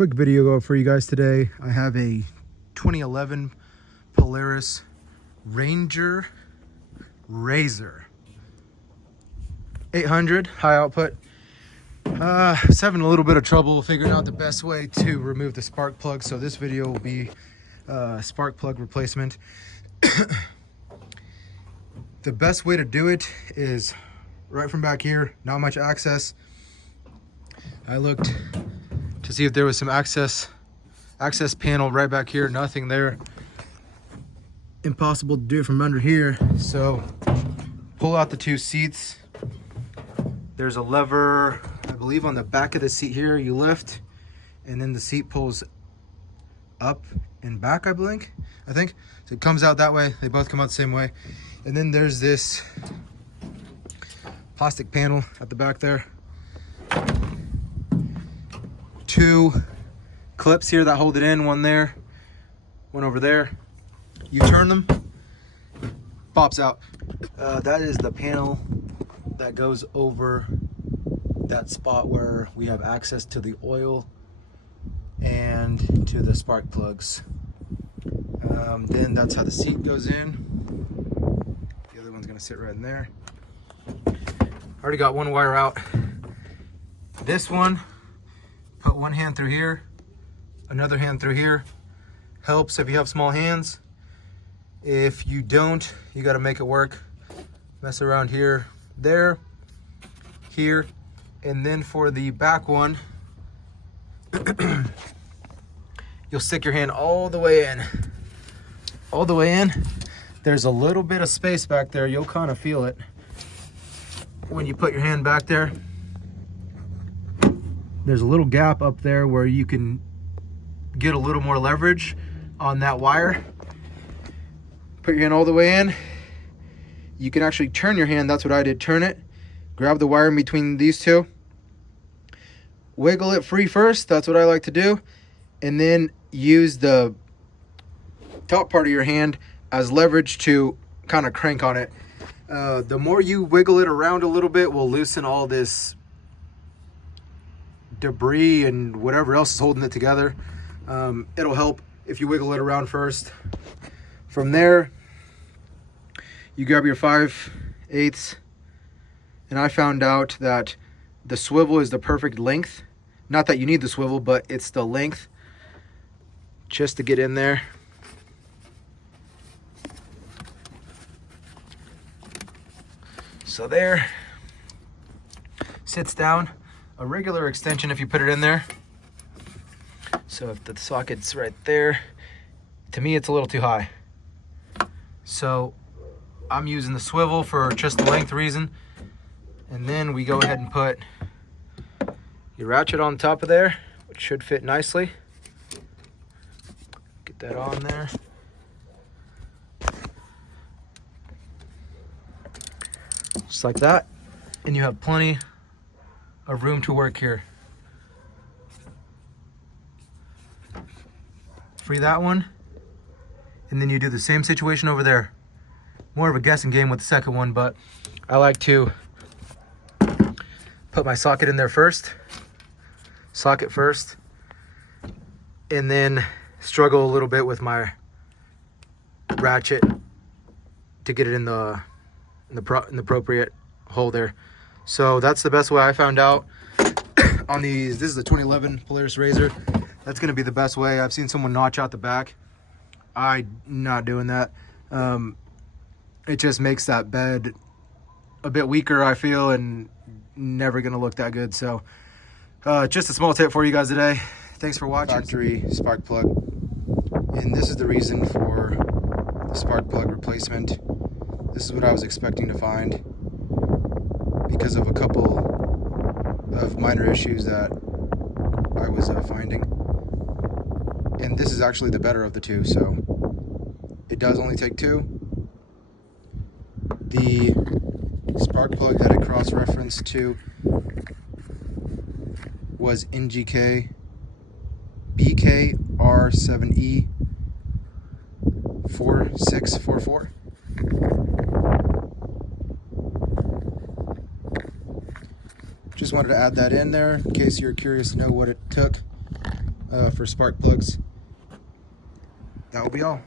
Quick video for you guys today. I have a 2011 Polaris Ranger Razor 800 high output. I was having a little bit of trouble figuring out the best way to remove the spark plug, so this video will be spark plug replacement. The best way to do it is right from back here, not much access. I looked to see if there was some access panel right back here, nothing there. Impossible to do it from under here, so pull out the two seats. There's a lever, I believe, on the back of the seat here. You lift and then the seat pulls up and back, I think. So it comes out that way. They both come out the same way. And then there's this plastic panel at the back there. Two clips here that hold it in, one there, one over there. You turn them, pops out. That is the panel that goes over that spot where we have access to the oil and to the spark plugs. Then that's how the seat goes in. The other one's gonna sit right in there. Already got one wire out. This one, put one hand through here, another hand through here. Helps if you have small hands. If you don't, you got to make it work. Mess around here, there, here, and then for the back one, you'll stick your hand all the way in. All the way in. There's a little bit of space back there. You'll kind of feel it when you put your hand back there. There's a little gap up there where you can get a little more leverage on that wire. Put your hand all the way in. You can actually turn your hand. That's what I did. Turn it. Grab the wire in between these two. Wiggle it free first. That's what I like to do. And then use the top part of your hand as leverage to kind of crank on it. The more you wiggle it around a little bit will loosen all this debris and whatever else is holding it together. It'll help if you wiggle it around first. From there, you grab your 5/8, and I found out that the swivel is the perfect length. Not that you need the swivel, but it's the length just to get in there. So there, sits down. A regular extension if you put it in there. So if the socket's right there, to me it's a little too high. So I'm using the swivel for just the length reason. And then we go ahead and put your ratchet on top of there, which should fit nicely. Get that on there. Just like that. And you have plenty of room to work here. Free that one, and then you do the same situation over there. More of a guessing game with the second one, but I like to put my socket in there first, socket first, and then struggle a little bit with my ratchet to get it in the appropriate hole there. So that's the best way I found out on these. This is the 2011 Polaris Razor. That's going to be the best way. I've seen someone notch out the back. I'm not doing that. It just makes that bed a bit weaker, I feel, and never going to look that good. So just a small tip for you guys today. Thanks for watching. Factory spark plug. And this is the reason for the spark plug replacement. This is what I was expecting to find, because of a couple of minor issues that I was finding. And this is actually the better of the two, so it does only take two. The spark plug that it cross-referenced to was NGK BKR7E 4644. Just wanted to add that in there in case you're curious to know what it took. for spark plugs. That will be all.